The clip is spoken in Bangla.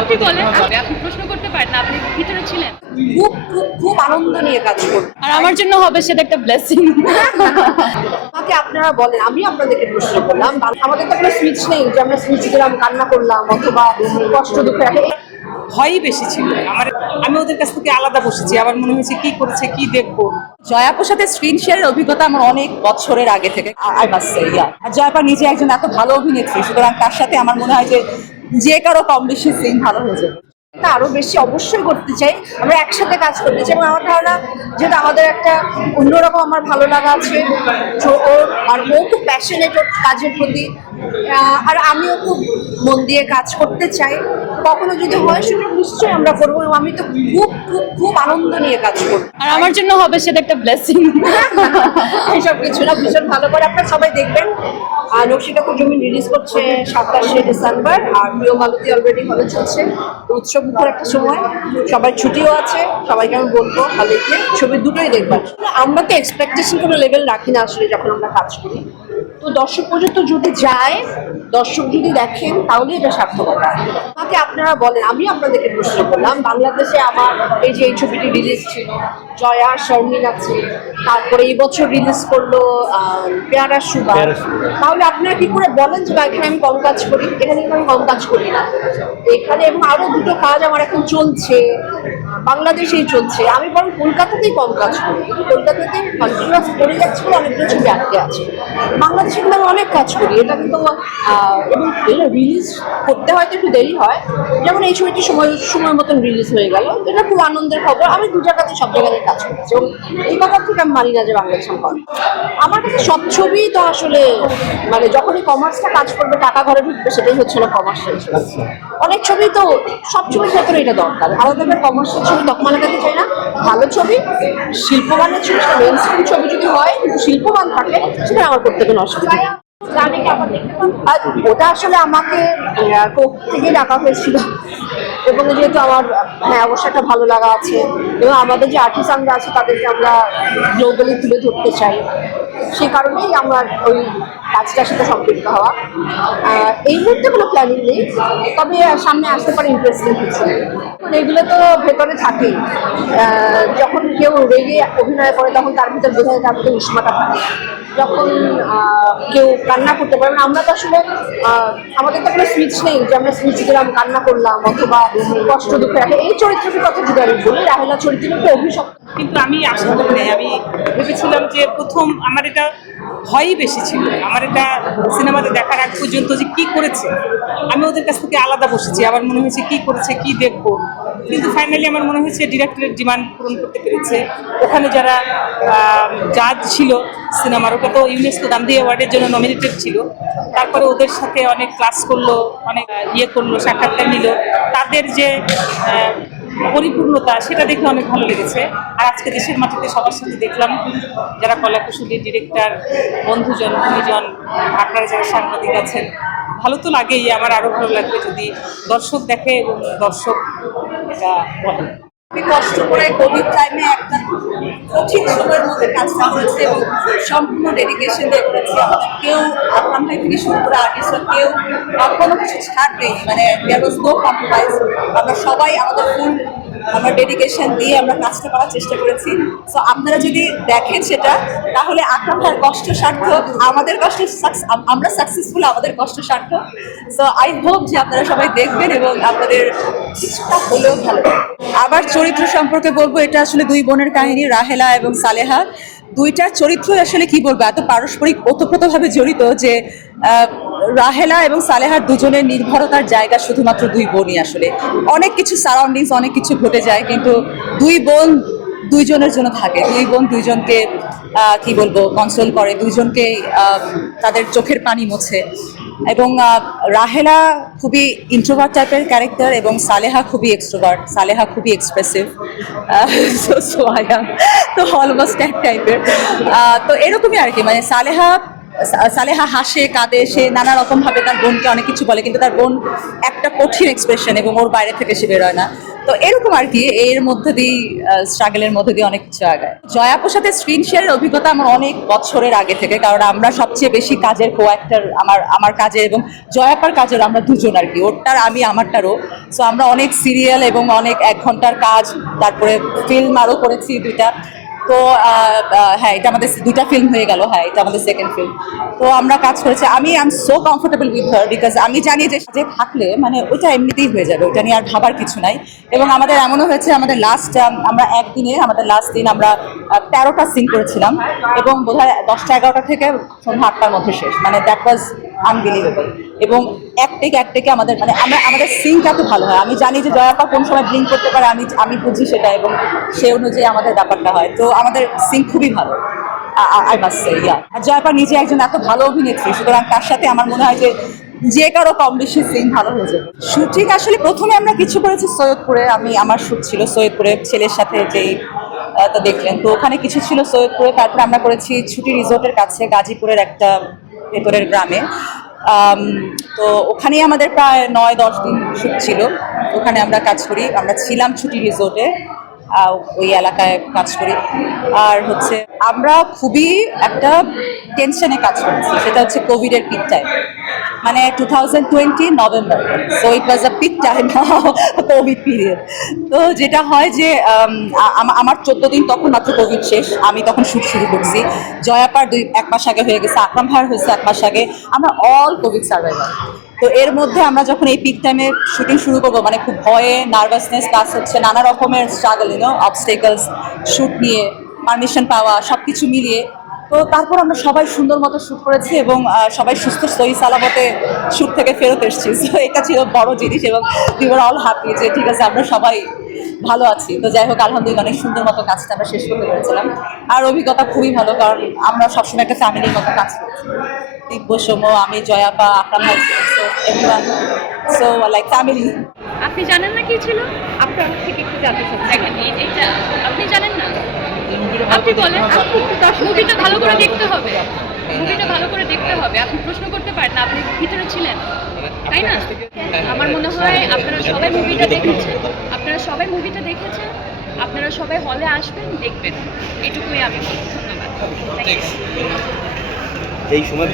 আপনি বলেন? আপনি প্রশ্ন করতে পারেন আপনি ভিতরে ছিলেন। খুব খুব খুব আনন্দ নিয়ে কাজ করব। আর আমার জন্য হবে সেটা একটা ব্লেসিং আমাকে আপনারা বলেন আমি আপনাদেরকে প্রশ্ন করলাম আমাদের তো কোনো সুইচ নেই যে আমরা সুইচ দিলাম কান্না করলাম অথবা কষ্ট দুঃখ ভয়ই বেশি ছিল। আমার আমি ওদের কাছ থেকে আলাদা বসেছি। আমার মনে হয়েছে কি করেছে কি দেখব? জয়াপুর সাথে স্ক্রিন শেয়ারের অভিজ্ঞতা আমার অনেক বছরের আগে থেকে। আই মাস্ট আর জয়াপা নিজে একজন এত ভালো অভিনেত্রী সুতরাং তার সাথে আমার মনে হয় যে যে কারও কম বেশি সিন ভালো হয়ে যাবে। আরও বেশি অবশ্যই করতে চাই। আমরা একসাথে কাজ করতে চাই। আমার ধারণা, যেহেতু আমাদের একটা অন্যরকম আমার ভালো লাগা আছে ওর আর ও খুব প্যাশনেট কাজের প্রতি। আর আমিও খুব মন দিয়ে কাজ করতে চাই। কখনো যদি হয় সেটা নিশ্চয়ই আমরা করব এবং আমি তো খুব খুব খুব আনন্দ নিয়ে কাজ করব। আর আমার জন্য হবে সেটা একটা ব্লেসিং এইসব কিছু না ভীষণ ভালো করে। আপনারা সবাই দেখবেন আর নকশিকাপুর জমি রিলিজ করছে সাতাশে ডিসেম্বর আর প্রিয় মালতী অলরেডি হলে চলছে। উৎসব মুখর একটা সময়। সবাই ছুটিও আছে সবাইকে আমি বলব ভালো ছবি দুটোই দেখবেন। আমরা তো এক্সপেকটেশন কোনো লেভেল রাখি না আসলে যখন আমরা কাজ করি। তো দর্শক পর্যন্ত যদি যায় দর্শক যদি দেখেন তাহলে এটা সার্থকতা। আমাকে আপনারা বলেন আমি আপনাদেরকে প্রশ্ন করলাম বাংলাদেশে আমার এই যে এই ছবিটি রিলিজ ছিল জয়া শর্মিন আছে তারপরে এই বছর রিলিজ করল পেয়ারা সুবা তাহলে আপনারা কি করে বলেন যে এখানে আমি কম কাজ করি? এখানে আমি কম কাজ করি না। এখানে এবং আরও দুটো কাজ আমার এখন চলছে। বাংলাদেশেই চলছে। আমি বরং কলকাতাতেই কম কাজ করি। কলকাতাতে কন্টিনিউয়াস করে যাচ্ছে বলে অনেকগুলো ছবি আটকে আছে। বাংলাদেশে কিন্তু আমি অনেক কাজ করি। এটা কিন্তু এবং রিলিজ করতে হয়তো একটু দেরি হয়। যেমন এই ছবিটি সময় সময় মতন রিলিজ হয়ে গেল। এটা খুব আনন্দের খবর। আমি দু জায়গাতে সব জায়গাতে কাজ করছি এবং এই কথা থেকে আমি মানি না যে বাংলাদেশ করি আমার কাছে সব ছবিই তো আসলে মানে যখনই কমার্সটা কাজ করবে টাকা ঘরে ঢুকবে সেটাই হচ্ছে না কমার্সিয়াল ছবি। অনেক ছবি তো সব ছবির ক্ষেত্রে এটা দরকার। আলাদাভাবে কমার্সিয়াল ছবি তকমা লাগাতে চাই না। ভালো ছবি শিল্পমানের ছবি, সেটা মেন স্ট্রিম ছবি যদি হয় কিন্তু শিল্পমান থাকে, সেটা আমার করতে কোনো অসুবিধা। নেই আর ওটা আসলে আমাকে কোক থেকে ডাকা হয়েছিল। এবং যেহেতু আমার হ্যাঁ অবশ্যই একটা ভালো লাগা আছে। এবং আমাদের যে আর্টিসানরা আছে, তাদেরকে আমরা গ্লোবালি তুলে ধরতে চাই। সে কারণেই আমার ওই কাজটার সাথে সম্পৃক্ত হওয়া। এই মুহূর্তে কোনো প্ল্যানিং নেই। তবে সামনে আসতে পারে ইন্টারেস্টিং কিছু। এগুলো তো ভেতরে আহ, যখন কেউ রেগে অভিনয় করে তখন তার ভিতর বোঝা যায় তার ভিতরে উষ্মাটা থাকে। যখন কেউ কান্না করতে পারে না আমরা তো আসলে আমাদের তো কোনো সুইচ নেই যে আমরা সুইচ দিলাম কান্না করলাম অথবা কষ্ট দুঃখ রাখে এই চরিত্রটির কথা যদি বলি রাহেলা চরিত্রটি অভিশপ্ত কিন্তু আমি আশা করি নাই আমি ভেবেছিলাম যে প্রথম আমার এটা ভয়ই বেশি ছিল। আমার এটা সিনেমাতে দেখার আগ পর্যন্ত যে কি করেছে আমি ওদের কাছ থেকে আলাদা বসেছি আমার মনে হয়েছে কি করেছে, কি দেখব। কিন্তু ফাইনালি আমার মনে হয়েছে ডিরেক্টরের ডিমান্ড পূরণ করতে পেরেছে। ওখানে যারা জাজ ছিল সিনেমার ওটা তো ইউনেস্কো গান্ধী অ্যাওয়ার্ডের জন্য নমিনেটেড ছিল। তারপরে ওদের সাথে অনেক ক্লাস করল, অনেক ইয়ে করল, সাক্ষাৎকার নিল। তাদের যে পরিপূর্ণতা, সেটা দেখে অনেক ভালো লেগেছে। আর আজকে দেশের মাটিতে সবার সাথে দেখলাম, যারা কলাকুশলী ডিরেক্টর বন্ধুজন, গুণীজন, আপনারা যারা সাংবাদিক আছেন ভালো তো লাগেই, আমার আরও ভালো লাগবে যদি দর্শক দেখে এবং দর্শক এটা বলে। খুবই কষ্ট করে কোভিড টাইমে একটা কঠিন সময়ের মধ্যে কাজটা হয়েছে এবং সম্পূর্ণ ডেডিকেশন দিয়ে করেছি। কেউ ভাই থেকে শুরু করে আর্টিস্টরা কেউ কোনো কিছু ছাড় নেই মানে দেয়ার ওয়াজ নো কম্প্রোমাইজ আমরা সবাই আমাদের ফুল আমরা ডেডিকেশন দিয়ে আমরা কাজটা করার চেষ্টা করেছি। সো আপনারা যদি দেখেন সেটা, তাহলে ভাইয়ের কষ্ট সার্থক আমাদের কষ্ট আমরা সাকসেসফুল আমাদের কষ্ট সার্থক সো আই হোপ যে আপনারা সবাই দেখবেন এবং আপনাদের কিছুটা হলেও ভালো আবার চরিত্র সম্পর্কে বলব, এটা আসলে দুই বোনের কাহিনী, রাহেলা এবং সালেহা। দুইটার চরিত্র আসলে কি বলব, এত পারস্পরিক ওতপ্রোতভাবে জড়িত যে রাহেলা এবং সালেহার দুজনের নির্ভরতার জায়গা শুধুমাত্র দুই বোনই আসলে। অনেক কিছু সারাউন্ডিংস অনেক কিছু ঘটে যায়, কিন্তু দুই বোন দুইজনের জন্য থাকে। দুই বোন দুইজনকে কি বলব কনসোল করে, দুইজনকে তাদের চোখের পানি মোছে। এবং রাহেলা খুবই ইন্ট্রোভার্ট টাইপের ক্যারেক্টার এবং সালেহা খুবই এক্সট্রোভার্ট সালেহা খুবই এক্সপ্রেসিভ সো তো অলমোস্ট এক টাইপের তো এরকমই আর কি মানে সালেহা সালেহা হাসে, কাঁদে, সে নানা রকম ভাবে তার বোনকে অনেক কিছু বলে, কিন্তু তার বোন একটা কঠিন এক্সপ্রেশন এবং ওর বাইরে থেকে সে বেরোয় না। তো এরকম আর কি, এর মধ্যে দিয়ে স্ট্রাগলের মধ্যে দিয়ে অনেক কিছু আগায়। জয়াপুর সাথে স্ক্রিন শেয়ারের অভিজ্ঞতা আমার অনেক বছরের আগে থেকে, কারণ আমরা সবচেয়ে বেশি কাজের কো অ্যাক্টার আমার আমার কাজের এবং জয়াপার কাজের আমরা দুজন আর কি, ওরটার আমি, আমারটারও। সো আমরা অনেক সিরিয়াল এবং অনেক এক ঘণ্টার কাজ, তারপরে ফিল্ম আরও করেছি দুইটা। তো হ্যাঁ এটা আমাদের দুইটা ফিল্ম হয়ে গেল হ্যাঁ এটা আমাদের সেকেন্ড ফিল্ম তো আমরা কাজ করেছি, আমি I am so comfortable with her because আমি জানি যে যে থাকলে মানে ওইটা এমনিতেই হয়ে যাবে, ওইটা নিয়ে আর ভাবার কিছু নাই। এবং আমাদের এমনও হয়েছে, আমাদের লাস্ট আমরা একদিনে, আমাদের লাস্ট দিন আমরা তেরোটা সিন করেছিলাম এবং বোধহয় দশটা এগারোটা থেকে সন্ধ্যা আটটার মধ্যে শেষ। মানে দ্যাট ওয়াজ আনবিলিভেবল এবং এক টেক আমাদের মানে আমরা, আমাদের সিনটা এত ভালো হয়। আমি জানি যে জয়াপা কোন সময় ব্লিঙ্ক করতে পারে, আমি আমি বুঝি সেটা এবং সে অনুযায়ী আমাদের ব্যাপারটা হয়। তো আমাদের সিন খুবই ভালো। সে ইয়া আর জয়াপা নিজে একজন এত ভালো অভিনেত্রী, সুতরাং তার সাথে আমার মনে হয় যে যে কারও কম বেশি সিন ভালো হয়ে যাবে। শুটিং আসলে প্রথমে আমরা কিছু করেছি সৈয়দপুরে। আমি, আমার শুট ছিল সৈয়দপুরে, ছেলের সাথে যেই দেখলেন। তো ওখানে কিছু ছিল সৈয়দপুরে। তারপরে আমরা করেছি ছুটি রিসোর্টের কাছে গাজীপুরের একটা ভেতরের গ্রামে। তো ওখানেই আমাদের প্রায় নয়, দশ দিন শুট ছিল। ওখানে আমরা কাজ করি। আমরা ছিলাম ছুটি রিসোর্টে ওই এলাকায় কাজ করি। আর হচ্ছে, আমরা খুবই একটা টেনশনে কাজ করেছি। সেটা হচ্ছে কোভিডের পিক টাইম মানে two thousand twenty November so it was a peak time covid period তো যেটা হয় যে আমার চোদ্দ দিন তখন মাত্র কোভিড শেষ। আমি তখন শুট শুরু করছি। জয়াপার দুই, এক মাস আগে হয়ে গেছে আকরাম ভাইয়ের হয়েছে এক মাস আগে। আমরা অল কোভিড সার্ভাইভার তো এর মধ্যে আমরা যখন এই পিক টাইমে শুটিং শুরু করব মানে খুব ভয়ে নার্ভাসনেস কাজ হচ্ছে নানা রকমের struggle you know obstacles shoot নিয়ে পারমিশন পাওয়া সব কিছু মিলিয়ে তো তারপর আমরা সবাই সুন্দর মতো শ্যুট করেছি এবং সবাই সুস্থ সহি সালামতে শ্যুট থেকে ফেরত এসেছি। তো এটা ছিল বড় জিনিস এবং উই ওয়ার অল হ্যাপি যে ঠিক আছে আমরা সবাই ভালো আছি। তো যাই হোক আলহামদুলিল্লাহ অনেক সুন্দর মতো কাজটা আমরা শেষ করতে পেরেছিলাম। আর অভিজ্ঞতা খুবই ভালো কারণ আমরা সবসময় একটা ফ্যামিলির মতো কাজ করেছি দিব্য সোম আমি জয়াপা আকরাম ভাই so everyone so like family আপনি জানেন না কি ছিল? আপনার থেকে একটু জানতে চাচ্ছি। দেখেন এইটা আপনি জানেন না? আপনি বলেন মুভিটা ভালো করে দেখতে হবে। মুভিটা ভালো করে দেখতে হবে। আপনি প্রশ্ন করতে পারেন আপনি ভিতরে ছিলেন। তাই না? আমার মনে হয় আপনারা সবাই মুভিটা দেখেছেন। আপনারা সবাই মুভিটা দেখেছেন। আপনারা সবাই হলে আসবেন, দেখবেন। এটুকুই আমি ধন্যবাদ। এই সময়